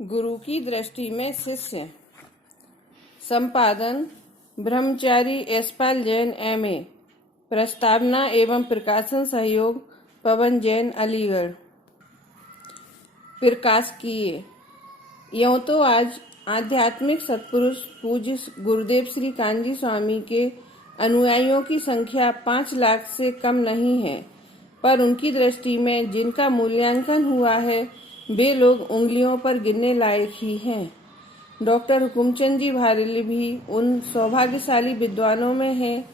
गुरु की दृष्टि में शिष्य। संपादन ब्रह्मचारी यशपाल जैन M.A. प्रस्तावना एवं प्रकाशन सहयोग पवन जैन अलीगढ़। प्रकाश किए। यों तो आज आध्यात्मिक सत्पुरुष पूज्य गुरुदेव श्री कांजी स्वामी के अनुयायियों की संख्या 5 लाख से कम नहीं है, पर उनकी दृष्टि में जिनका मूल्यांकन हुआ है वे लोग उंगलियों पर गिनने लायक ही हैं। डॉक्टर हुकुमचंद जी भारेल भी उन सौभाग्यशाली विद्वानों में हैं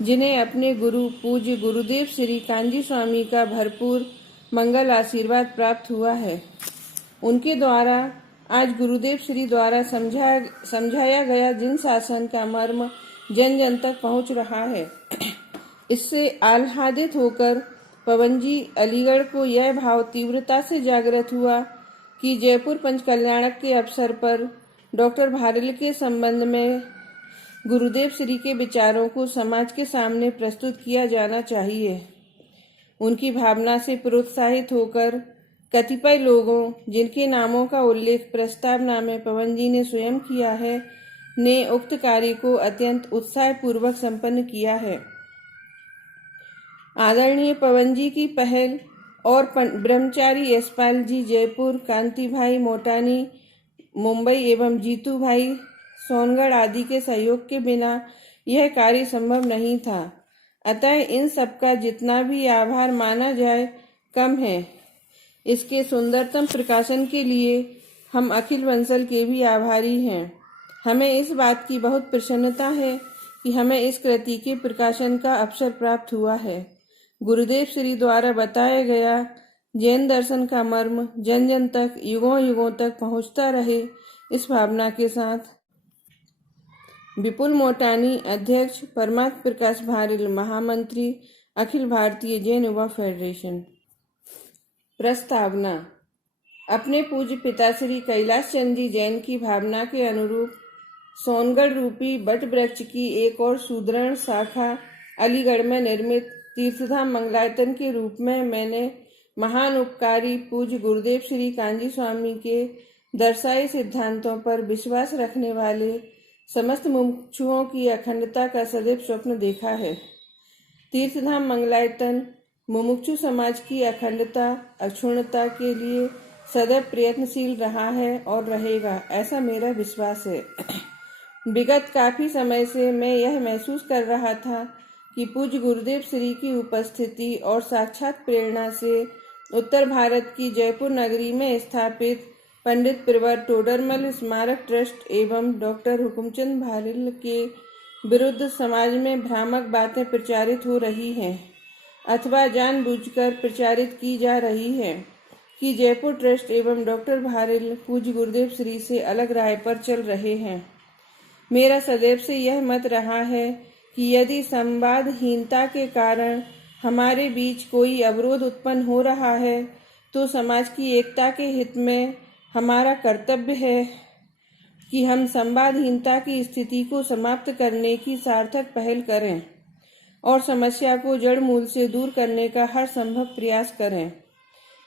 जिन्हें अपने गुरु पूज्य गुरुदेव श्री कांजी स्वामी का भरपूर मंगल आशीर्वाद प्राप्त हुआ है। उनके द्वारा आज गुरुदेव श्री द्वारा समझाया गया जिन शासन का मर्म जन जन तक पहुंच रहा है, इससे आह्लादित होकर पवन जी अलीगढ़ को यह भाव तीव्रता से जागृत हुआ कि जयपुर पंचकल्याणक के अवसर पर डॉक्टर भारेल के संबंध में गुरुदेव श्री के विचारों को समाज के सामने प्रस्तुत किया जाना चाहिए। उनकी भावना से प्रोत्साहित होकर कतिपय लोगों, जिनके नामों का उल्लेख प्रस्तावना में पवन जी ने स्वयं किया है, ने उक्त कार्य को अत्यंत उत्साहपूर्वक संपन्न किया है। आदरणीय पवन जी की पहल और ब्रह्मचारी यशपाल जी जयपुर, कांति भाई मोटानी मुंबई एवं जीतू भाई सोनगढ़ आदि के सहयोग के बिना यह कार्य संभव नहीं था। अतः इन सबका जितना भी आभार माना जाए कम है। इसके सुंदरतम प्रकाशन के लिए हम अखिल वंशल के भी आभारी हैं। हमें इस बात की बहुत प्रसन्नता है कि हमें इस कृति के प्रकाशन का अवसर प्राप्त हुआ है। गुरुदेव श्री द्वारा बताया गया जैन दर्शन का मर्म जन जन तक युगों युगों तक पहुंचता रहे, इस भावना के साथ विपुल मोटानी अध्यक्ष, परमात्म प्रकाश भारेल महामंत्री, अखिल भारतीय जैन युवा फेडरेशन। प्रस्तावना। अपने पूज्य पिता श्री कैलाश चंद जी जैन की भावना के अनुरूप सोनगढ़ रूपी बट वृक्ष की एक और सुदृढ़ शाखा अलीगढ़ में निर्मित तीर्थधाम मंगलायतन के रूप में मैंने महान उपकारी पूज्य गुरुदेव श्री कांजी स्वामी के दर्शाए सिद्धांतों पर विश्वास रखने वाले समस्त मुमुक्षुओं की अखंडता का सदैव स्वप्न देखा है। तीर्थधाम मंगलायतन मुमुक्षु समाज की अखंडता अक्षुण्णता के लिए सदैव प्रयत्नशील रहा है और रहेगा, ऐसा मेरा विश्वास है। विगत काफी समय से मैं यह महसूस कर रहा था कि पूज्य गुरुदेव श्री की उपस्थिति और साक्षात प्रेरणा से उत्तर भारत की जयपुर नगरी में स्थापित पंडित प्रवर टोडरमल स्मारक ट्रस्ट एवं डॉक्टर हुकुमचंद भारेल के विरुद्ध समाज में भ्रामक बातें प्रचारित हो रही हैं अथवा जानबूझकर प्रचारित की जा रही है कि जयपुर ट्रस्ट एवं डॉक्टर भारेल पूज्य गुरुदेव श्री से अलग राह पर चल रहे हैं। मेरा सदैव से यह मत रहा है कि यदि संवादहीनता के कारण हमारे बीच कोई अवरोध उत्पन्न हो रहा है तो समाज की एकता के हित में हमारा कर्तव्य है कि हम संवादहीनता की स्थिति को समाप्त करने की सार्थक पहल करें और समस्या को जड़ मूल से दूर करने का हर संभव प्रयास करें।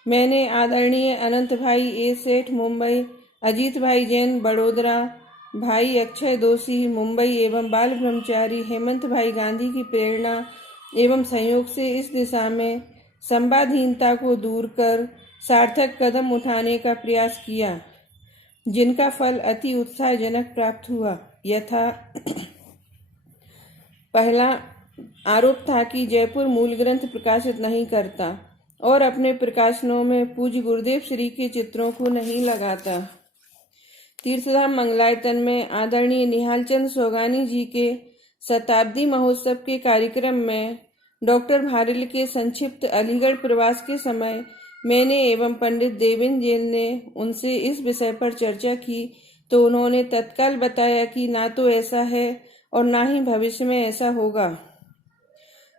मैंने आदरणीय अनंत भाई ए सेठ मुंबई, अजीत भाई जैन बड़ोदरा, भाई अक्षय दोषी मुंबई एवं बाल ब्रह्मचारी हेमंत भाई गांधी की प्रेरणा एवं सहयोग से इस दिशा में संवादहीनता को दूर कर सार्थक कदम उठाने का प्रयास किया, जिनका फल अति उत्साहजनक प्राप्त हुआ। यथा पहला आरोप था कि जयपुर मूल ग्रंथ प्रकाशित नहीं करता और अपने प्रकाशनों में पूज्य गुरुदेव श्री के चित्रों को नहीं लगाता। तीर्थधाम मंगलायतन में आदरणीय निहालचंद सोगानी जी के शताब्दी महोत्सव के कार्यक्रम में डॉक्टर भारेल के संक्षिप्त अलीगढ़ प्रवास के समय मैंने एवं पंडित देवेंद्र जैन ने उनसे इस विषय पर चर्चा की तो उन्होंने तत्काल बताया कि ना तो ऐसा है और ना ही भविष्य में ऐसा होगा।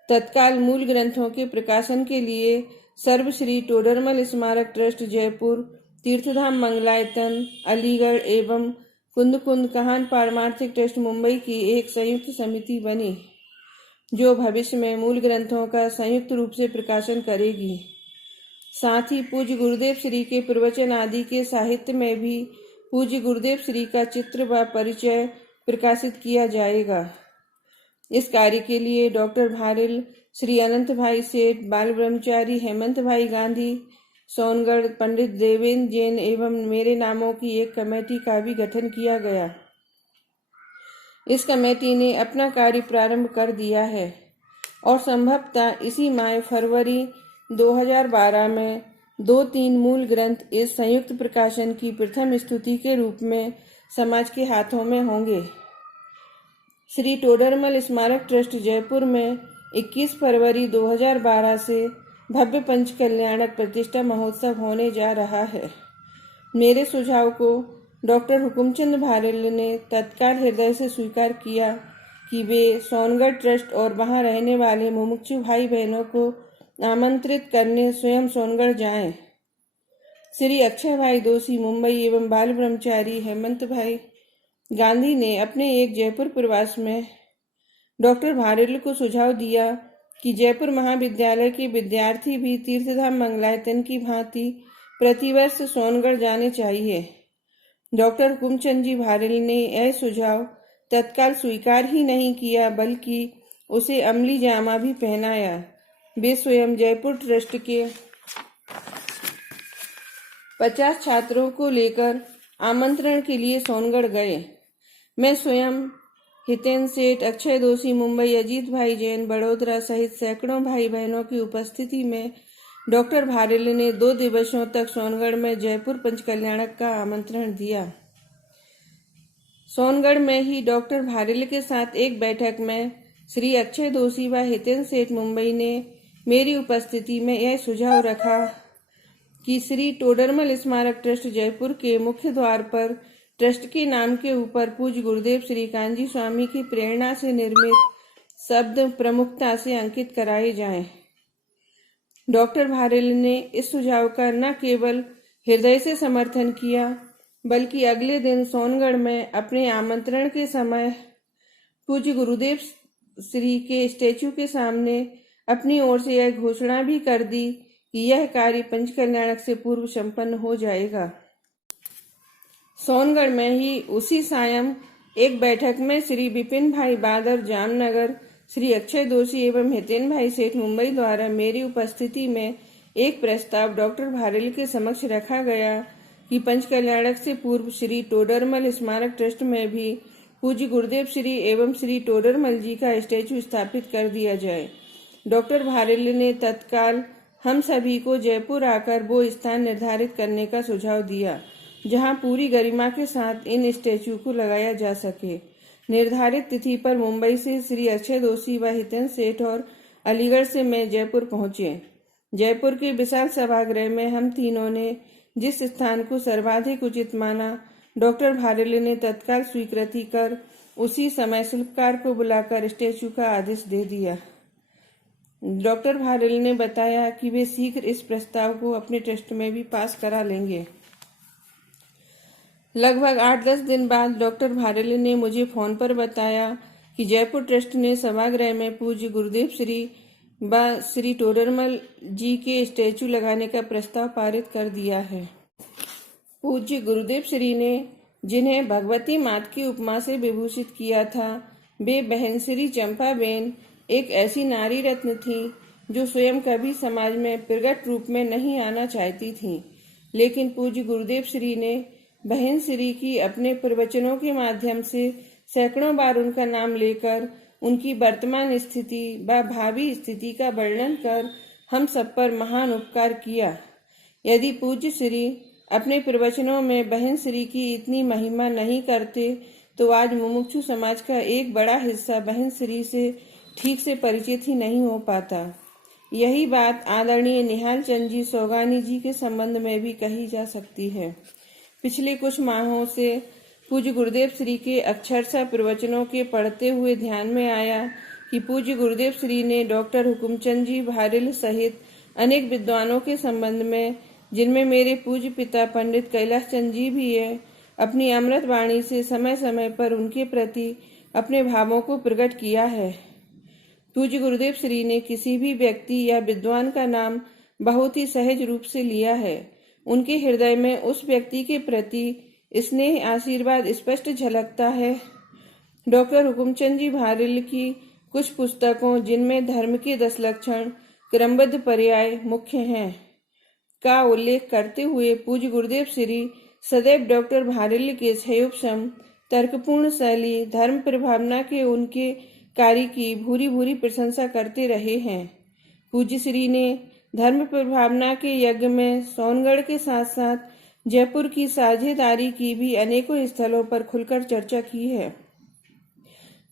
तत्काल मूल ग्रंथों के प्रकाशन के लिए सर्वश्री टोडरमल स्मारक ट्रस्ट जयपुर, तीर्थधाम मंगलायतन अलीगढ़ एवं कुंद कुंद काहन पारमार्थिक ट्रस्ट मुंबई की एक संयुक्त समिति बनी, जो भविष्य में मूल ग्रंथों का संयुक्त रूप से प्रकाशन करेगी। साथ ही पूज्य गुरुदेव श्री के प्रवचन आदि के साहित्य में भी पूज्य गुरुदेव श्री का चित्र व परिचय प्रकाशित किया जाएगा। इस कार्य के लिए डॉक्टर भारिल, श्री अनंत भाई सेठ, बाल ब्रह्मचारी हेमंत भाई गांधी, सोनगढ़, पंडित देवेंद्र जैन एवं मेरे नामों की एक कमेटी का भी गठन किया गया। इस कमेटी ने अपना कार्य प्रारंभ कर दिया है और संभवतः इसी माह फरवरी 2012 में 2-3 मूल ग्रंथ इस संयुक्त प्रकाशन की प्रथम स्तुति के रूप में समाज के हाथों में होंगे। श्री टोडरमल स्मारक ट्रस्ट जयपुर में 21 फरवरी 2012 से भव्य पंचकल्याणक प्रतिष्ठा महोत्सव होने जा रहा है। मेरे सुझाव को डॉक्टर हुकुमचंद भारिल ने तत्काल हृदय से स्वीकार किया कि वे सोनगढ़ ट्रस्ट और वहां रहने वाले मुमुक्षु भाई बहनों को आमंत्रित करने स्वयं सोनगढ़ जाएं। श्री अक्षय भाई दोषी मुंबई एवं बाल ब्रह्मचारी हेमंत भाई गांधी ने अपने एक जयपुर प्रवास में डॉक्टर भारिल को सुझाव दिया कि जयपुर महाविद्यालय के विद्यार्थी भी तीर्थधाम मंगलायतन की भांति प्रतिवर्ष सोनगढ़ जाने चाहिए। डॉक्टर हुकुमचंद जी भारिल ने यह सुझाव तत्काल स्वीकार ही नहीं किया बल्कि उसे अमली जामा भी पहनाया। वे स्वयं जयपुर ट्रस्ट के 50 छात्रों को लेकर आमंत्रण के लिए सोनगढ़ गए। मैं स्वयं हितेन सेठ, अक्षय दोषी मुंबई, अजीत भाई जैन बड़ोदरा सहित सैकड़ों भाई बहनों की उपस्थिति में डॉक्टर भारिल ने 2 दिवसों तक सोनगढ़ में जयपुर पंचकल्याणक का आमंत्रण दिया। सोनगढ़ में ही डॉक्टर भारिल के साथ एक बैठक में श्री अक्षय दोषी व हितेन सेठ मुंबई ने मेरी उपस्थिति में यह सुझाव रखा कि श्री टोडरमल स्मारक ट्रस्ट जयपुर के मुख्य द्वार पर ट्रस्ट के नाम के ऊपर पूज्य गुरुदेव श्री कांजी स्वामी की प्रेरणा से निर्मित शब्द प्रमुखता से अंकित कराए जाएं। डॉक्टर भारिल ने इस सुझाव का न केवल हृदय से समर्थन किया बल्कि अगले दिन सोनगढ़ में अपने आमंत्रण के समय पूज्य गुरुदेव श्री के स्टैचू के सामने अपनी ओर से यह घोषणा भी कर दी कि यह कार्य पंचकल्याणक से पूर्व संपन्न हो जाएगा। सोनगढ़ में ही उसी सायं एक बैठक में श्री विपिन भाई बादर जामनगर, श्री अक्षय दोषी एवं हितेन भाई सेठ मुंबई द्वारा मेरी उपस्थिति में एक प्रस्ताव डॉक्टर भारिल के समक्ष रखा गया कि पंचकल्याणक से पूर्व श्री टोडरमल स्मारक ट्रस्ट में भी पूज्य गुरुदेव श्री एवं श्री टोडरमल जी का स्टैचू स्थापित कर दिया जाए। डॉक्टर भारिल ने तत्काल हम सभी को जयपुर आकर वो स्थान निर्धारित करने का सुझाव दिया जहां पूरी गरिमा के साथ इन स्टैचू को लगाया जा सके। निर्धारित तिथि पर मुंबई से श्री अक्षय दोषी व हितेन सेठ और अलीगढ़ से मैं जयपुर पहुंचे। जयपुर के विशाल सभागृह में हम तीनों ने जिस स्थान को सर्वाधिक उचित माना, डॉक्टर भारिल ने तत्काल स्वीकृति कर उसी समय शिल्पकार को बुलाकर स्टैचू का आदेश दे दिया। डॉक्टर भारिल ने बताया कि वे शीघ्र इस प्रस्ताव को अपने ट्रस्ट में भी पास करा लेंगे। लगभग 8-10 दिन बाद डॉक्टर भारिल ने मुझे फोन पर बताया कि जयपुर ट्रस्ट ने सभागृह में पूज्य गुरुदेव श्री व श्री टोडरमल जी के स्टैचू लगाने का प्रस्ताव पारित कर दिया है। पूज्य गुरुदेव श्री ने जिन्हें भगवती मात की उपमा से विभूषित किया था, वे बहन श्री चंपाबेन एक ऐसी नारी रत्न थी जो स्वयं कभी समाज में प्रगट रूप में नहीं आना चाहती थी, लेकिन पूज्य गुरुदेव श्री ने बहन श्री की अपने प्रवचनों के माध्यम से सैकड़ों बार उनका नाम लेकर उनकी वर्तमान स्थिति व भावी स्थिति का वर्णन कर हम सब पर महान उपकार किया। यदि पूज्य श्री अपने प्रवचनों में बहन श्री की इतनी महिमा नहीं करते तो आज मुमुक्षु समाज का एक बड़ा हिस्सा बहन श्री से ठीक से परिचित ही नहीं हो पाता। यही बात आदरणीय निहाल चंद जी सोगानी जी के संबंध में भी कही जा सकती है। पिछले कुछ माहों से पूज्य गुरुदेव श्री के अक्षरशः प्रवचनों के पढ़ते हुए ध्यान में आया कि पूज्य गुरुदेव श्री ने डॉक्टर हुकुमचंद जी भारिल सहित अनेक विद्वानों के संबंध में, जिनमें मेरे पूज्य पिता पंडित कैलाश चंद जी भी है, अपनी अमृत वाणी से समय समय पर उनके प्रति अपने भावों को प्रकट किया है। पूज्य गुरुदेव श्री ने किसी भी व्यक्ति या विद्वान का नाम बहुत ही सहज रूप से लिया है। उनके हृदय में उस व्यक्ति के प्रति स्नेह आशीर्वाद स्पष्ट झलकता है। डॉक्टर हुकुमचंद जी भारिल की कुछ पुस्तकों, जिनमें धर्म के 10 लक्षण क्रमबद्ध पर्याय मुख्य हैं, का उल्लेख करते हुए पूज्य गुरुदेव श्री सदैव डॉक्टर भारिल के क्षयोपम तर्कपूर्ण शैली, धर्म प्रभावना के उनके कार्य की भूरी भूरी प्रशंसा करते रहे हैं। पूज्य श्री ने धर्म प्रभावना के यज्ञ में सोनगढ़ के साथ साथ जयपुर की साझेदारी की भी अनेकों स्थलों पर खुलकर चर्चा की है।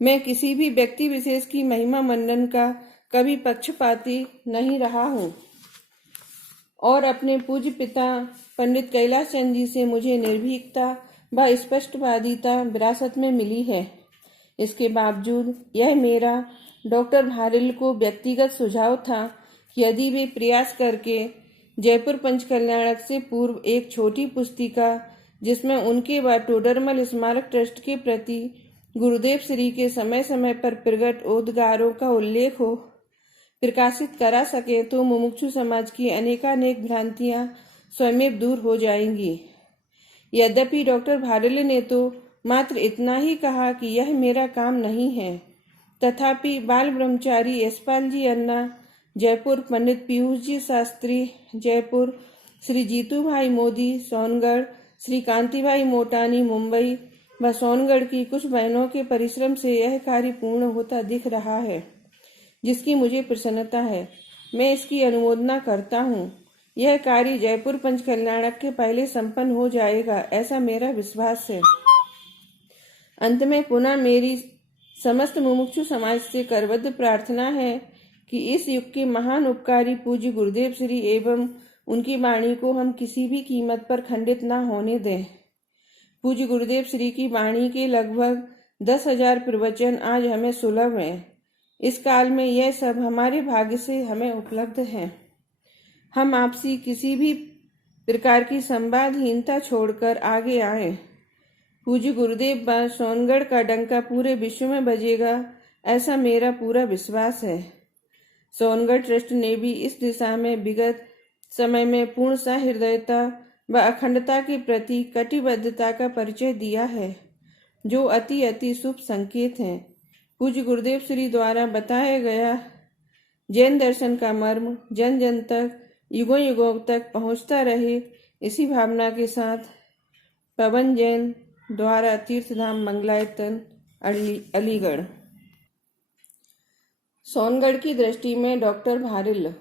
मैं किसी भी व्यक्ति विशेष की महिमा मंडन का कभी पक्षपाती नहीं रहा हूँ और अपने पूज्य पिता पंडित कैलाश चंद जी से मुझे निर्भीकता व स्पष्टवादिता विरासत में मिली है। इसके बावजूद यह मेरा डॉक्टर भारिल को व्यक्तिगत सुझाव था कि यदि वे प्रयास करके जयपुर पंचकल्याणक से पूर्व एक छोटी पुस्तिका, जिसमें उनके व टोडरमल स्मारक ट्रस्ट के प्रति गुरुदेव श्री के समय समय पर प्रकट उद्गारों का उल्लेख हो, प्रकाशित करा सके तो मुमुक्षु समाज की अनेकानेक भ्रांतियां स्वयं दूर हो जाएंगी। यद्यपि डॉक्टर भारिल ने तो मात्र इतना ही कहा कि यह मेरा काम नहीं है, तथापि बाल ब्रह्मचारी यशपाल जी अन्ना जयपुर, पंडित पीयूष जी शास्त्री जयपुर, श्री जीतू भाई मोदी सोनगढ़, श्री कांति भाई मोटानी मुंबई व सोनगढ़ की कुछ बहनों के परिश्रम से यह कार्य पूर्ण होता दिख रहा है, जिसकी मुझे प्रसन्नता है। मैं इसकी अनुमोदना करता हूँ। यह कार्य जयपुर पंचकल्याणक के पहले संपन्न हो जाएगा, ऐसा मेरा विश्वास है। अंत में पुनः मेरी समस्त मुमुक्षु समाज से करबद्ध प्रार्थना है कि इस युग के महान उपकारी पूज्य गुरुदेव श्री एवं उनकी वाणी को हम किसी भी कीमत पर खंडित न होने दें। पूज्य गुरुदेव श्री की वाणी के लगभग 10,000 प्रवचन आज हमें सुलभ हैं। इस काल में यह सब हमारे भाग्य से हमें उपलब्ध है। हम आपसी किसी भी प्रकार की संवादहीनता छोड़कर आगे आए। पूज्य गुरुदेव व सोनगढ़ का डंका पूरे विश्व में बजेगा, ऐसा मेरा पूरा विश्वास है। सोनगढ़ ट्रस्ट ने भी इस दिशा में विगत समय में पूर्ण सहृदयता व अखंडता के प्रति कटिबद्धता का परिचय दिया है, जो अति शुभ संकेत है। पूज्य गुरुदेव श्री द्वारा बताया गया जैन दर्शन का मर्म जन जन तक युगों युगों तक पहुंचता रहे, इसी भावना के साथ पवन जैन द्वारा तीर्थधाम मंगलायतन अलीगढ़। सोनगढ़ की दृष्टि में डॉक्टर भारिल।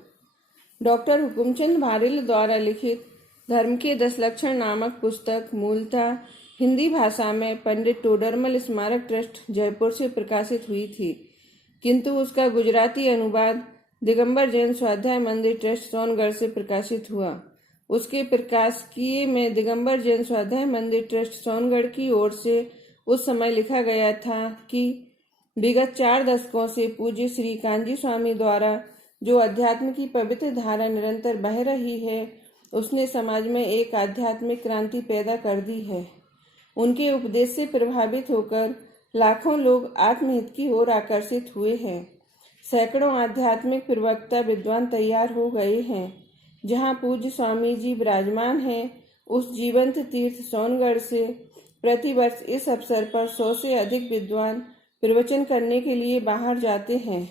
डॉक्टर हुकुमचंद भारिल द्वारा लिखित धर्म के 10 लक्षण नामक पुस्तक मूलतः हिंदी भाषा में पंडित टोडरमल स्मारक ट्रस्ट जयपुर से प्रकाशित हुई थी, किंतु उसका गुजराती अनुवाद दिगंबर जैन स्वाध्याय मंदिर ट्रस्ट सोनगढ़ से प्रकाशित हुआ। उसके प्रकाशकीय में दिगंबर जैन स्वाध्याय मंदिर ट्रस्ट सोनगढ़ की ओर से उस समय लिखा गया था कि विगत 4 दशकों से पूज्य श्री कांजी स्वामी द्वारा जो अध्यात्म की पवित्र धारा निरंतर बह रही है, उसने समाज में एक आध्यात्मिक क्रांति पैदा कर दी है। उनके उपदेश से प्रभावित होकर लाखों लोग आत्महित की ओर आकर्षित हुए हैं। सैकड़ों आध्यात्मिक प्रवक्ता विद्वान तैयार हो गए हैं। जहां पूज्य स्वामी जी विराजमान हैं, उस जीवंत तीर्थ सोनगढ़ से प्रतिवर्ष इस अवसर पर 100 से अधिक विद्वान प्रवचन करने के लिए बाहर जाते हैं।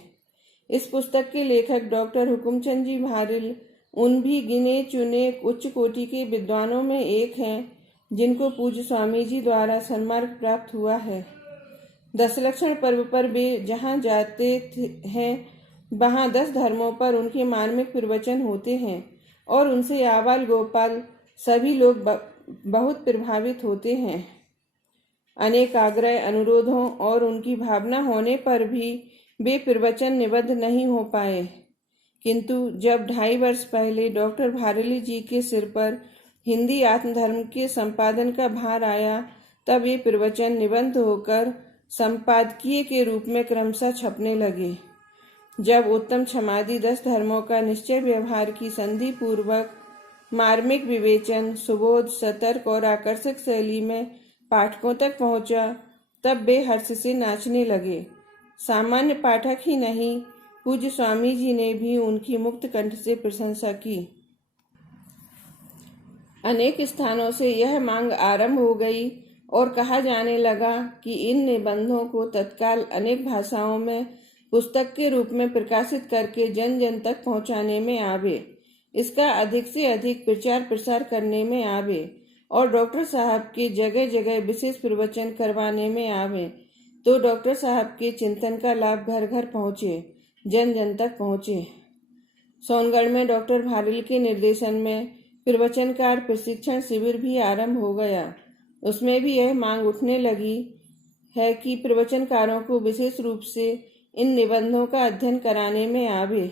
इस पुस्तक के लेखक डॉक्टर हुकुमचंद जी भारिल उन भी गिने चुने उच्च कोटि के विद्वानों में एक हैं, जिनको पूज्य स्वामी जी द्वारा सन्मार्ग प्राप्त हुआ है। 10 लक्षण पर्व पर वे जहाँ जाते हैं, वहाँ 10 धर्मों पर उनके मार्मिक प्रवचन होते हैं और उनसे आबाल गोपाल सभी लोग बहुत प्रभावित होते हैं। अनेक आग्रह अनुरोधों और उनकी भावना होने पर भी वे प्रवचन निबद्ध नहीं हो पाए, किंतु जब 2.5 वर्ष पहले डॉक्टर भारिल जी के सिर पर हिंदी आत्मधर्म के संपादन का भार आया, तब ये प्रवचन निबंध होकर संपादकीय के रूप में क्रमशः छपने लगे। जब उत्तम क्षमादि 10 धर्मों का निश्चय व्यवहार की संधि पूर्वक मार्मिक विवेचन सुबोध सतर्क और आकर्षक शैली में पाठकों तक पहुंचा, तब वे हर्ष से नाचने लगे। सामान्य पाठक ही नहीं, पूज्य स्वामी जी ने भी उनकी मुक्त कंठ से प्रशंसा की। अनेक स्थानों से यह मांग आरंभ हो गई और कहा जाने लगा कि इन निबंधों को तत्काल अनेक भाषाओं में पुस्तक के रूप में प्रकाशित करके जन जन तक पहुंचाने में आवे, इसका अधिक से अधिक प्रचार प्रसार करने में आवे और डॉक्टर साहब के जगह जगह विशेष प्रवचन करवाने में आवे, तो डॉक्टर साहब के चिंतन का लाभ घर घर पहुँचे, जन जन तक पहुँचे। सोनगढ़ में डॉक्टर भारिल के निर्देशन में प्रवचनकार प्रशिक्षण शिविर भी आरंभ हो गया। उसमें भी यह मांग उठने लगी है कि प्रवचनकारों को विशेष रूप से इन निबंधों का अध्ययन कराने में आवे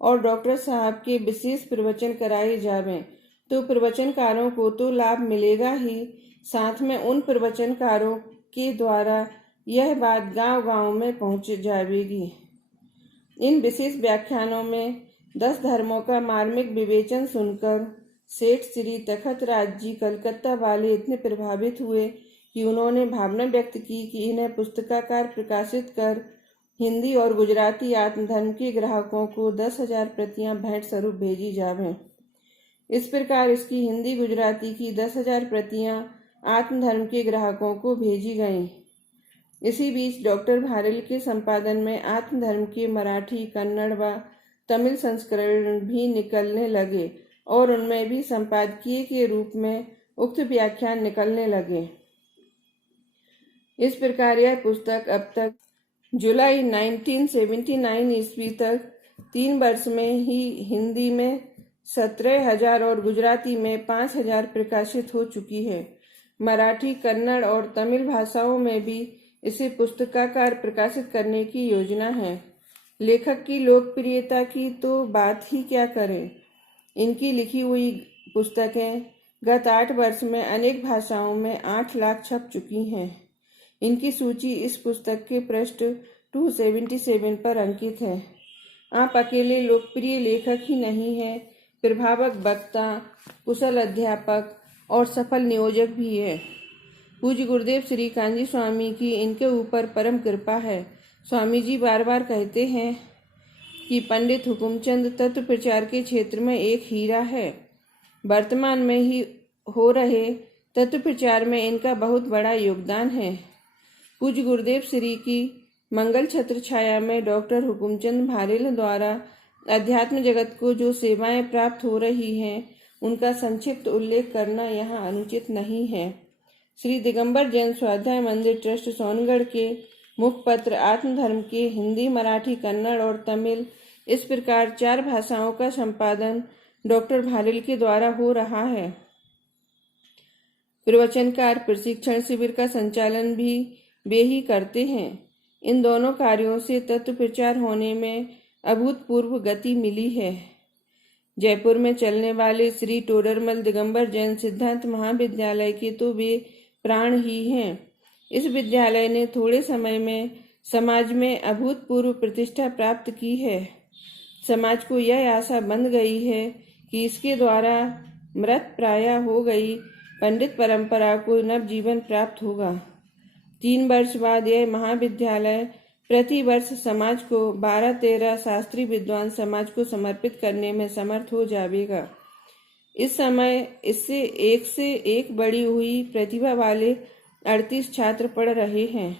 और डॉक्टर साहब के विशेष प्रवचन कराए जावें, तो प्रवचनकारों को तो लाभ मिलेगा ही, साथ में उन प्रवचनकारों के द्वारा यह बात गांव-गांव में पहुंच जाएगी। इन विशेष व्याख्यानों में 10 धर्मों का मार्मिक विवेचन सुनकर सेठ श्री तखत राज जी कलकत्ता वाले इतने प्रभावित हुए कि उन्होंने भावना व्यक्त की कि इन्हें पुस्तकाकार प्रकाशित कर हिंदी और गुजराती आत्मधर्म के ग्राहकों को 10,000 प्रतियां भेंट स्वरूप भेजी जावें। इस प्रकार इसकी हिंदी गुजराती की 10,000 प्रतियां आत्मधर्म के ग्राहकों को भेजी गईं। इसी बीच डॉक्टर भारिल के संपादन में आत्मधर्म के मराठी, कन्नड़ व तमिल संस्करण भी निकलने लगे और उनमें भी संपादकीय के रूप में उक्त व्याख्यान निकलने लगे। इस प्रकार यह पुस्तक अब तक जुलाई 1979 ईस्वी तक 3 वर्ष में ही हिंदी में 17,000 और गुजराती में 5,000 प्रकाशित हो चुकी है। मराठी, कन्नड़ और तमिल भाषाओं में भी इसे पुस्तकाकार प्रकाशित करने की योजना है। लेखक की लोकप्रियता की तो बात ही क्या करें। इनकी लिखी हुई पुस्तकें गत 8 वर्ष में अनेक भाषाओं में 8 लाख छप चुकी हैं। इनकी सूची इस पुस्तक के पृष्ठ 277 पर अंकित है। आप अकेले लोकप्रिय लेखक ही नहीं हैं, प्रभावक वक्ता, कुशल अध्यापक और सफल नियोजक भी है। पूज्य गुरुदेव श्री कांजी स्वामी की इनके ऊपर परम कृपा है। स्वामी जी बार बार कहते हैं कि पंडित हुकुमचंद तत्व प्रचार के क्षेत्र में एक हीरा है। वर्तमान में ही हो रहे तत्व प्रचार में इनका बहुत बड़ा योगदान है। पूज्य गुरुदेव श्री की मंगल छत्र छाया में डॉक्टर हुकुमचंद भारिल द्वारा अध्यात्म जगत को जो सेवाएं प्राप्त हो रही हैं, उनका संक्षिप्त उल्लेख करना यहाँ अनुचित नहीं है। श्री दिगंबर जैन स्वाध्याय मंदिर ट्रस्ट सोनगढ़ के मुखपत्र आत्मधर्म के हिंदी, मराठी, कन्नड़ और तमिल इस प्रकार 4 भाषाओं का संपादन डॉक्टर भारिल के द्वारा हो रहा है। प्रवचनकार प्रशिक्षण शिविर का संचालन भी वे ही करते हैं। इन दोनों कार्यों से तत्व प्रचार होने में अभूतपूर्व गति मिली है। जयपुर में चलने वाले श्री टोडरमल दिगंबर जैन सिद्धांत महाविद्यालय के तो वे प्राण ही हैं। इस विद्यालय ने थोड़े समय में समाज में अभूतपूर्व प्रतिष्ठा प्राप्त की है। समाज को यह आशा बंध गई है कि इसके द्वारा मृत प्राय हो गई पंडित परंपरा को नवजीवन प्राप्त होगा। 3 वर्ष बाद यह महाविद्यालय प्रति वर्ष समाज को 12-13 शास्त्रीय विद्वान समाज को समर्पित करने में समर्थ हो जाएगा। इस समय इससे एक बढ़ी हुई प्रतिभा वाले 38 छात्र पढ़ रहे हैं।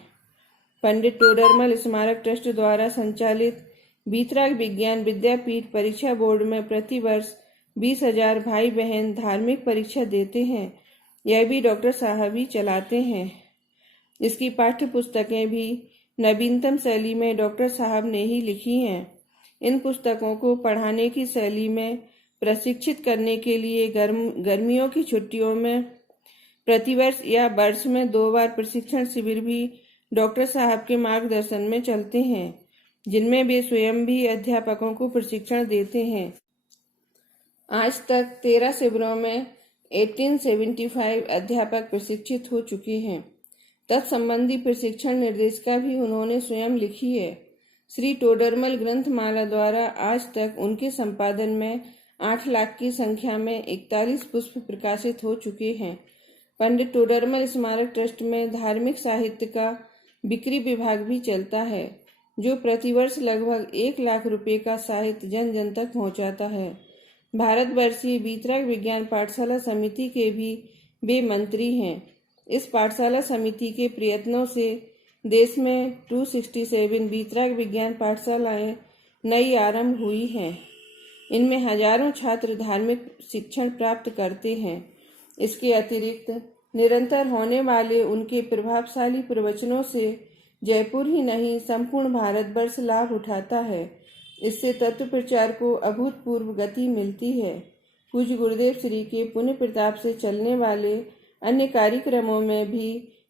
पंडित टोडरमल स्मारक ट्रस्ट द्वारा संचालित बीतराग विज्ञान विद्यापीठ परीक्षा बोर्ड में प्रति वर्ष 20,000 भाई बहन धार्मिक परीक्षा देते हैं। यह भी डॉक्टर साहब ही चलाते हैं। इसकी पाठ्य पुस्तकें भी नवीनतम शैली में डॉक्टर साहब ने ही लिखी हैं। इन पुस्तकों को पढ़ाने की शैली में प्रशिक्षित करने के लिए गर्मियों की छुट्टियों में प्रतिवर्ष या वर्ष में 2 बार प्रशिक्षण शिविर भी डॉक्टर साहब के मार्गदर्शन में चलते हैं, जिनमें वे स्वयं भी अध्यापकों को प्रशिक्षण देते हैं। आज तक 13 शिविरों में 1875 अध्यापक प्रशिक्षित हो चुके हैं। तत्संबंधी प्रशिक्षण निर्देशिका भी उन्होंने स्वयं लिखी है। श्री टोडरमल ग्रंथमाला द्वारा आज तक उनके संपादन में 8 लाख की संख्या में 41 पुष्प प्रकाशित हो चुके हैं। पंडित टोडरमल स्मारक ट्रस्ट में धार्मिक साहित्य का बिक्री विभाग भी चलता है, जो प्रतिवर्ष लगभग 1 लाख रुपए का साहित्य जन जन तक पहुंचाता है। भारतवर्षीय वीतराग विज्ञान पाठशाला समिति के भी वे मंत्री हैं। इस पाठशाला समिति के प्रयत्नों से देश में 267 वीतराग विज्ञान पाठशालाएं नई आरंभ हुई हैं। इनमें हजारों छात्र धार्मिक शिक्षण प्राप्त करते हैं। इसके अतिरिक्त निरंतर होने वाले उनके प्रभावशाली प्रवचनों से जयपुर ही नहीं संपूर्ण भारतवर्ष लाभ उठाता है। इससे तत्व प्रचार को अभूतपूर्व गति मिलती है। पूज्य गुरुदेव श्री के पुण्य प्रताप से चलने वाले अन्य कार्यक्रमों में भी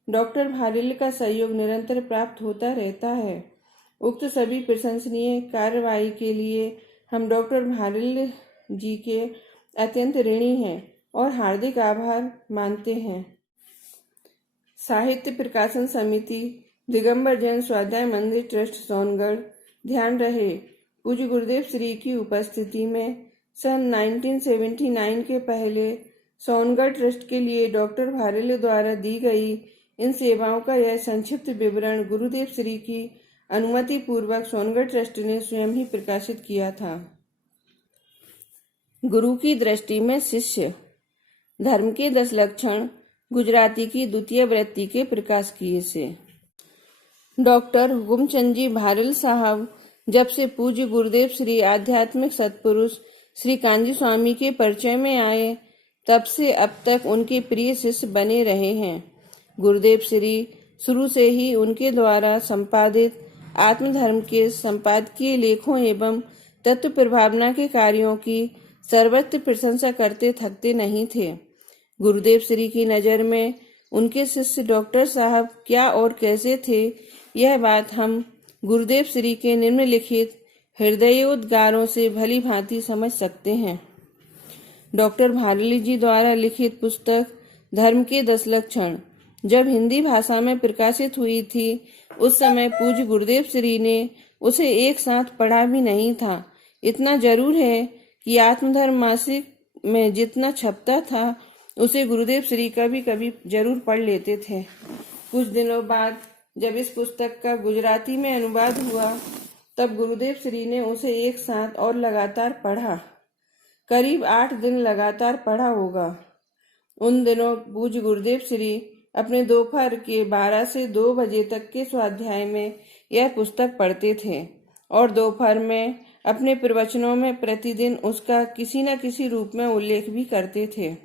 डॉक्टर भारिल्ल का सहयोग निरंतर प्राप्त होता रहता है। उक्त सभी प्रशंसनीय कार्रवाई के लिए हम डॉक्टर भारिल्ल जी के अत्यंत ऋणी हैं और हार्दिक आभार मानते हैं। साहित्य प्रकाशन समिति, दिगंबर जैन स्वाध्याय मंदिर ट्रस्ट, सोनगढ़। ध्यान रहे, पूज्य गुरुदेव श्री की उपस्थिति में सन 1979 के पहले सोनगढ़ ट्रस्ट के लिए डॉक्टर भारिल्ल द्वारा दी गई इन सेवाओं का यह संक्षिप्त विवरण गुरुदेव श्री की अनुमति पूर्वक सोनगढ़ ट्रस्ट ने स्वयं ही प्रकाशित किया था। गुरु की दृष्टि में शिष्य, धर्म के 10 लक्षण, गुजराती की द्वितीय वृत्ति के प्रकाश किए से। डॉक्टर हुकुमचंद जी भारिल्ल साहब जब से पूज्य गुरुदेव श्री आध्यात्मिक सत्पुरुष श्री कांजी स्वामी के परिचय में आए, तब से अब तक उनके प्रिय शिष्य बने रहे हैं। गुरुदेव श्री शुरू से ही उनके द्वारा संपादित आत्मधर्म के संपादकीय लेखों एवं तत्व प्रभावना के कार्यों की सर्वत्र प्रशंसा करते थकते नहीं थे। गुरुदेव श्री की नज़र में उनके शिष्य डॉक्टर साहब क्या और कैसे थे, यह बात हम गुरुदेव श्री के निम्नलिखित हृदयोद्गारों से भली भांति समझ सकते हैं। डॉक्टर भारिल्ल जी द्वारा लिखित पुस्तक धर्म के 10 लक्षण जब हिंदी भाषा में प्रकाशित हुई थी, उस समय पूज्य गुरुदेव श्री ने उसे एक साथ पढ़ा भी नहीं था। इतना जरूर है कि आत्मधर्म मासिक में जितना छपता था, उसे गुरुदेव श्री कभी कभी जरूर पढ़ लेते थे। कुछ दिनों बाद जब इस पुस्तक का गुजराती में अनुवाद हुआ, तब गुरुदेव श्री ने उसे एक साथ और लगातार पढ़ा। करीब 8 दिन लगातार पढ़ा होगा। उन दिनों पूज्य गुरुदेव श्री अपने दोपहर के 12 से 2 बजे तक के स्वाध्याय में यह पुस्तक पढ़ते थे और दोपहर में अपने प्रवचनों में प्रतिदिन उसका किसी न किसी रूप में उल्लेख भी करते थे।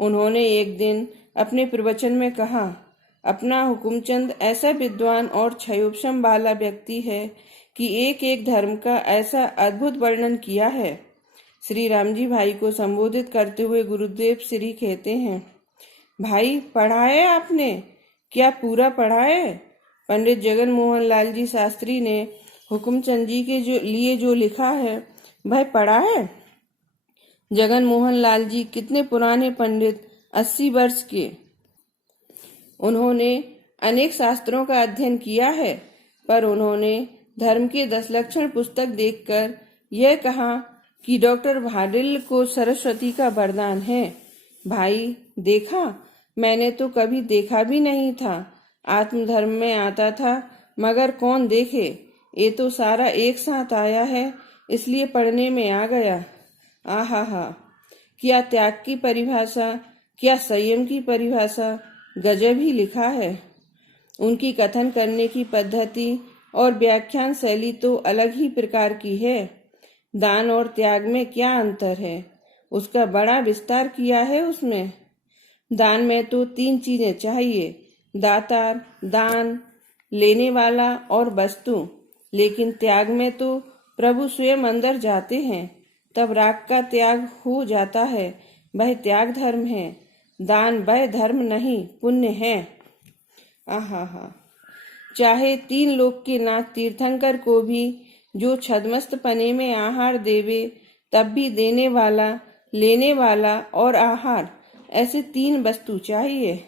उन्होंने एक दिन अपने प्रवचन में कहा, अपना हुकुमचंद ऐसा विद्वान और क्षयोपशम वाला व्यक्ति है कि एक एक धर्म का ऐसा अद्भुत वर्णन किया है। श्री रामजी भाई को संबोधित करते हुए गुरुदेव श्री कहते हैं, भाई पढ़ा है आपने? क्या पूरा पढ़ा है? पंडित जगन मोहन लाल जी शास्त्री ने हुकुमचंद जी के लिए जो लिखा है, भाई पढ़ा है? जगन मोहन लाल जी कितने पुराने पंडित, 80 वर्ष के। उन्होंने अनेक शास्त्रों का अध्ययन किया है, पर उन्होंने धर्म के 10 लक्षण पुस्तक देखकर यह कहा कि डॉक्टर भारिल्ल को सरस्वती का वरदान है। भाई देखा, मैंने तो कभी देखा भी नहीं था। आत्मधर्म में आता था, मगर कौन देखे, ये तो सारा एक साथ आया है, इसलिए पढ़ने में आ गया। आहा हा, क्या त्याग की परिभाषा, क्या संयम की परिभाषा, गजब ही लिखा है। उनकी कथन करने की पद्धति और व्याख्यान शैली तो अलग ही प्रकार की है। दान और त्याग में क्या अंतर है, उसका बड़ा विस्तार किया है उसमें। दान में तो 3 चीजें चाहिए, दातार, दान, लेने वाला और वस्तु। लेकिन त्याग में तो प्रभु स्वयं अंदर जाते हैं, तब राग का त्याग हो जाता है, वह त्याग धर्म है। दान वह धर्म नहीं, पुण्य है। आहा हा, चाहे 3 लोक के नाथ तीर्थंकर को भी जो छद्मस्त पने में आहार देवे, तब भी देने वाला, लेने वाला और आहार, ऐसे 3 वस्तु चाहिए।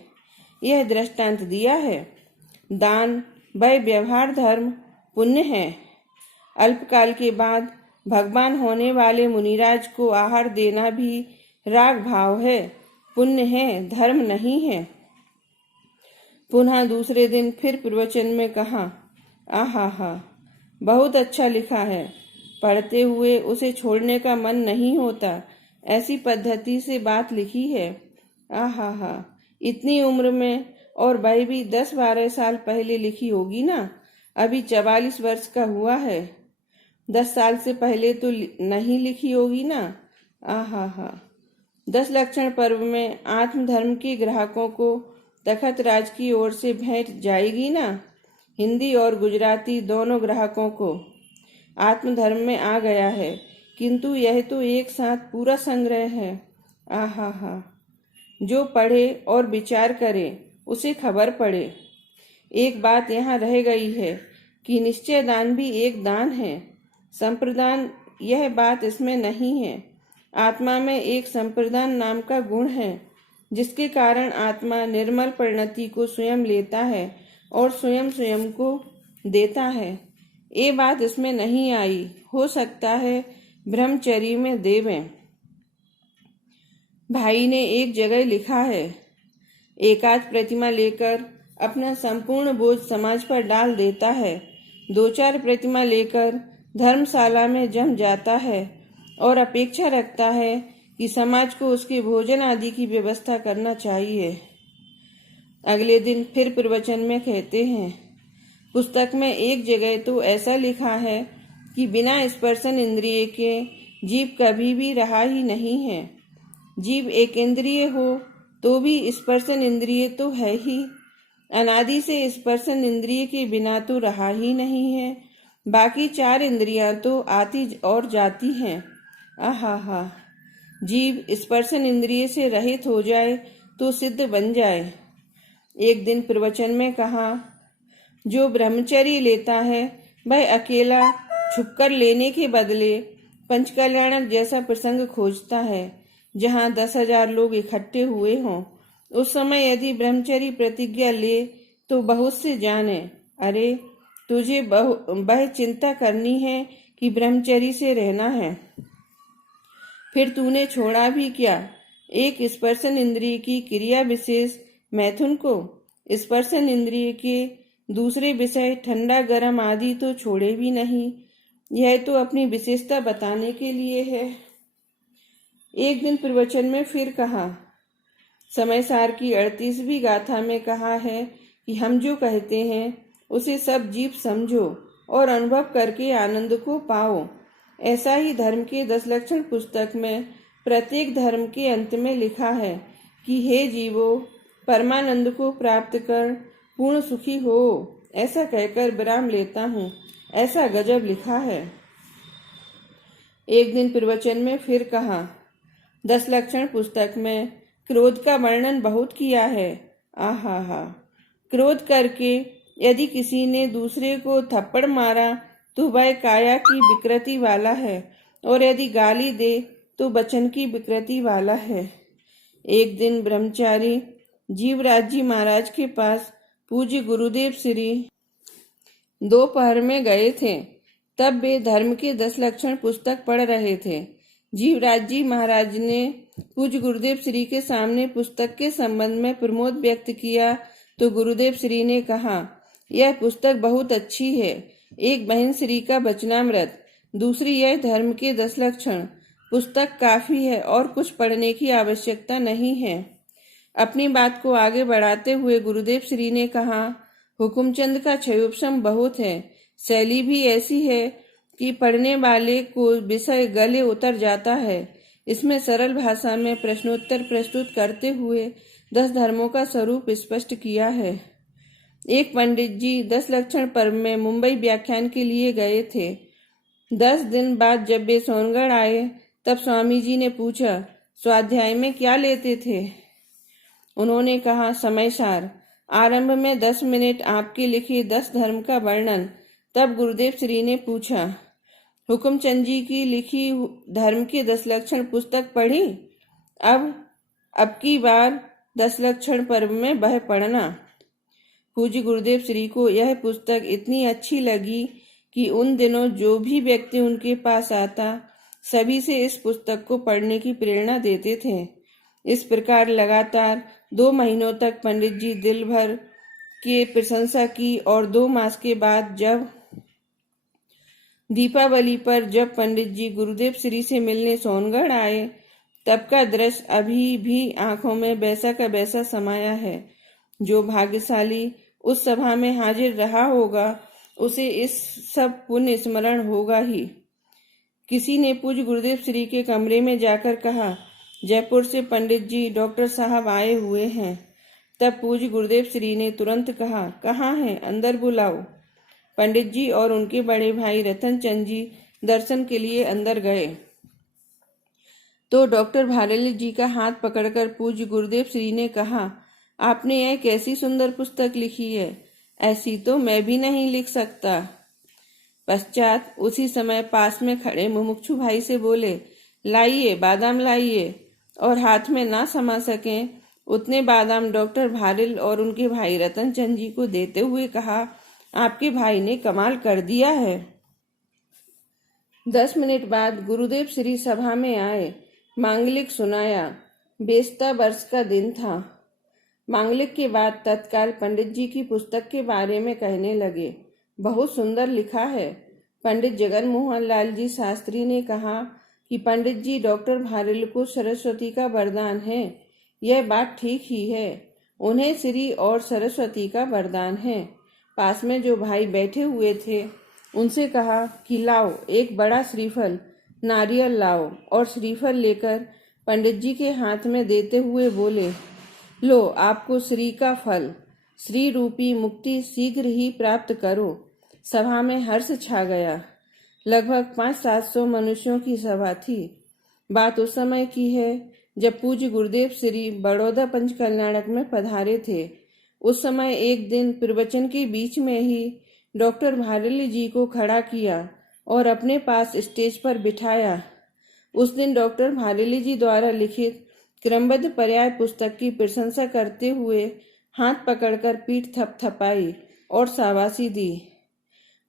यह दृष्टांत दिया है। दान वह व्यवहार धर्म, पुण्य है। अल्पकाल के बाद भगवान होने वाले मुनिराज को आहार देना भी राग भाव है, पुण्य है, धर्म नहीं है। पुनः दूसरे दिन फिर प्रवचन में कहा, आहा हा, बहुत अच्छा लिखा है। पढ़ते हुए उसे छोड़ने का मन नहीं होता। ऐसी पद्धति से बात लिखी है। आहा हा, इतनी उम्र में, और वह भी 10-12 साल पहले लिखी होगी ना। अभी 44 वर्ष का हुआ है। 10 साल से पहले तो नहीं लिखी होगी ना। आहा हा, 10 लक्षण पर्व में आत्मधर्म के ग्राहकों को तखत राज की ओर से भेंट जाएगी ना। हिंदी और गुजराती दोनों ग्राहकों को आत्मधर्म में आ गया है, किंतु यह तो एक साथ पूरा संग्रह है। आहा हा, जो पढ़े और विचार करे उसे खबर पड़े। एक बात यहाँ रह गई है कि निश्चय दान भी एक दान है, संप्रदान, यह बात इसमें नहीं है। आत्मा में एक संप्रदान नाम का गुण है, जिसके कारण आत्मा निर्मल परिणति को स्वयं लेता है और स्वयं स्वयं को देता है। ये बात इसमें नहीं आई। हो सकता है ब्रह्मचर्य में देवें। भाई ने एक जगह लिखा है, एकाध प्रतिमा लेकर अपना संपूर्ण बोझ समाज पर डाल देता है, 2-4 प्रतिमा लेकर धर्मशाला में जम जाता है और अपेक्षा रखता है कि समाज को उसके भोजन आदि की व्यवस्था करना चाहिए। अगले दिन फिर प्रवचन में कहते हैं, पुस्तक में एक जगह तो ऐसा लिखा है कि बिना स्पर्शन इंद्रिय के जीव कभी भी रहा ही नहीं है। जीव एक इंद्रिय हो तो भी स्पर्शन इंद्रिय तो है ही। अनादि से स्पर्शन इंद्रिय के बिना तो रहा ही नहीं है। बाकी 4 इंद्रियां तो आती और जाती हैं। आहा हा, जीव स्पर्शन इंद्रिय से रहित हो जाए तो सिद्ध बन जाए। एक दिन प्रवचन में कहा, जो ब्रह्मचर्य लेता है वह अकेला छुपकर लेने के बदले पंचकल्याणक जैसा प्रसंग खोजता है, जहाँ 10,000 लोग इकट्ठे हुए हों। उस समय यदि ब्रह्मचर्य प्रतिज्ञा ले तो बहुत से जाने, अरे तुझे वह चिंता करनी है कि ब्रह्मचर्य से रहना है, फिर तूने छोड़ा भी क्या? एक स्पर्शन इंद्रिय की क्रिया विशेष मैथुन को, स्पर्शन इंद्रिय के दूसरे विषय ठंडा गरम आदि तो छोड़े भी नहीं। यह तो अपनी विशेषता बताने के लिए है। एक दिन प्रवचन में फिर कहा, समयसार की 38वीं गाथा में कहा है कि हम जो कहते हैं उसे सब जीव समझो और अनुभव करके आनंद को पाओ। ऐसा ही धर्म के 10 लक्षण पुस्तक में प्रत्येक धर्म के अंत में लिखा है कि हे जीवो, परमानंद को प्राप्त कर पूर्ण सुखी हो। ऐसा कहकर विराम लेता हूँ। ऐसा गजब लिखा है। एक दिन प्रवचन में फिर कहा, 10 लक्षण पुस्तक में क्रोध का वर्णन बहुत किया है। आहा हा, क्रोध करके यदि किसी ने दूसरे को थप्पड़ मारा तो वह काया की विकृति वाला है, और यदि गाली दे तो वचन की विकृति वाला है। एक दिन ब्रह्मचारी जीवराज जी महाराज के पास पूज्य गुरुदेव श्री दोपहर में गए थे। तब वे धर्म के 10 लक्षण पुस्तक पढ़ रहे थे। जीवराज जी महाराज ने पूज्य गुरुदेव श्री के सामने पुस्तक के संबंध में प्रमोद व्यक्त किया तो गुरुदेव श्री ने कहा, यह पुस्तक बहुत अच्छी है। एक बहन श्री का वचनामृत, दूसरी यह धर्म के 10 लक्षण पुस्तक काफी है और कुछ पढ़ने की आवश्यकता नहीं है। अपनी बात को आगे बढ़ाते हुए गुरुदेव श्री ने कहा, हुकुमचंद का क्षयोपशम बहुत है। शैली भी ऐसी है कि पढ़ने वाले को विषय गले उतर जाता है। इसमें सरल भाषा में प्रश्नोत्तर प्रस्तुत करते हुए 10 धर्मों का स्वरूप स्पष्ट किया है। एक पंडित जी 10 लक्षण पर्व में मुंबई व्याख्यान के लिए गए थे। 10 दिन बाद जब वे सोनगढ़ आए तब स्वामी जी ने पूछा, स्वाध्याय में क्या लेते थे? उन्होंने कहा, समयसार। आरंभ में 10 मिनट आपके लिखे 10 धर्म का वर्णन। तब गुरुदेव श्री ने पूछा, हुकुमचंद जी की लिखी धर्म के 10 लक्षण पुस्तक पढ़ी? अब की बार 10 लक्षण पर्व में वह पढ़ना। पूज्य गुरुदेव श्री को यह पुस्तक इतनी अच्छी लगी कि उन दिनों जो भी व्यक्ति उनके पास आता सभी से इस पुस्तक को पढ़ने की प्रेरणा देते थे। इस प्रकार लगातार 2 महीनों तक पंडित जी दिल भर के प्रशंसा की और 2 मास के बाद जब दीपावली पर जब पंडित जी गुरुदेव श्री से मिलने सोनगढ़ आए तब का दृश्य अभी भी आंखों में वैसा का वैसा समाया है। जो भाग्यशाली उस सभा में हाजिर रहा होगा उसे इस सब पुण्य स्मरण होगा ही। किसी ने पूज्य गुरुदेव श्री के कमरे में जाकर कहा, जयपुर से पंडित जी डॉक्टर साहब आए हुए हैं। तब पूज्य गुरुदेव श्री ने तुरंत कहा, कहाँ हैं, अंदर बुलाओ। पंडित जी और उनके बड़े भाई रतन चंद जी दर्शन के लिए अंदर गए तो डॉक्टर भारली जी का हाथ पकड़कर पूज्य गुरुदेव श्री ने कहा, आपने यह कैसी सुंदर पुस्तक लिखी है, ऐसी तो मैं भी नहीं लिख सकता। पश्चात उसी समय पास में खड़े मुमुक्षु भाई से बोले, लाइए बादाम लाइए, और हाथ में ना समा सकें उतने बादाम डॉक्टर भारिल और उनके भाई रतन चंद जी को देते हुए कहा, आपके भाई ने कमाल कर दिया है। 10 मिनट बाद गुरुदेव श्री सभा में आए। मांगलिक सुनाया। बेस्ता वर्ष का दिन था। मांगलिक के बाद तत्काल पंडित जी की पुस्तक के बारे में कहने लगे, बहुत सुंदर लिखा है। पंडित जगन मोहन लाल जी शास्त्री ने कहा कि पंडित जी डॉक्टर भारिल को सरस्वती का वरदान है। यह बात ठीक ही है, उन्हें श्री और सरस्वती का वरदान है। पास में जो भाई बैठे हुए थे उनसे कहा कि लाओ एक बड़ा श्रीफल नारियल लाओ, और श्रीफल लेकर पंडित जी के हाथ में देते हुए बोले, लो आपको श्री का फल, श्री रूपी मुक्ति शीघ्र ही प्राप्त करो। सभा में हर्ष छा गया। लगभग 500-700 मनुष्यों की सभा थी। बात उस समय की है जब पूज्य गुरुदेव श्री बड़ौदा पंचकल्याणक में पधारे थे। उस समय एक दिन प्रवचन के बीच में ही डॉक्टर भारली जी को खड़ा किया और अपने पास स्टेज पर बिठाया। उस दिन डॉक्टर भारली जी द्वारा लिखित क्रमबद्ध पर्याय पुस्तक की प्रशंसा करते हुए हाथ पकड़कर पीठ थपथपाई और शाबाशी दी।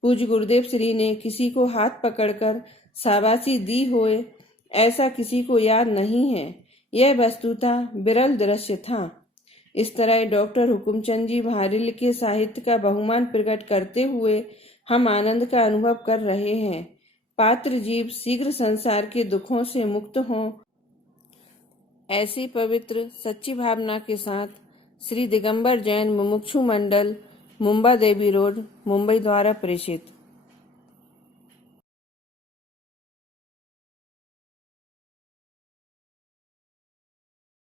पूज्य गुरुदेव श्री ने किसी को हाथ पकड़कर शाबाशी दी होए ऐसा किसी को याद नहीं है। यह वस्तुतः विरल दृश्य था। इस तरह डॉक्टर हुकुमचंद जी भारिल के साहित्य का बहुमान प्रकट करते हुए हम आनंद का अनुभव कर रहे हैं। पात्र जीव शीघ्र संसार के दुखों से मुक्त हों, ऐसी पवित्र सच्ची भावना के साथ श्री दिगंबर जैन मुमुक्षु मंडल, मुंबा देवी रोड, मुंबई द्वारा प्रेषित।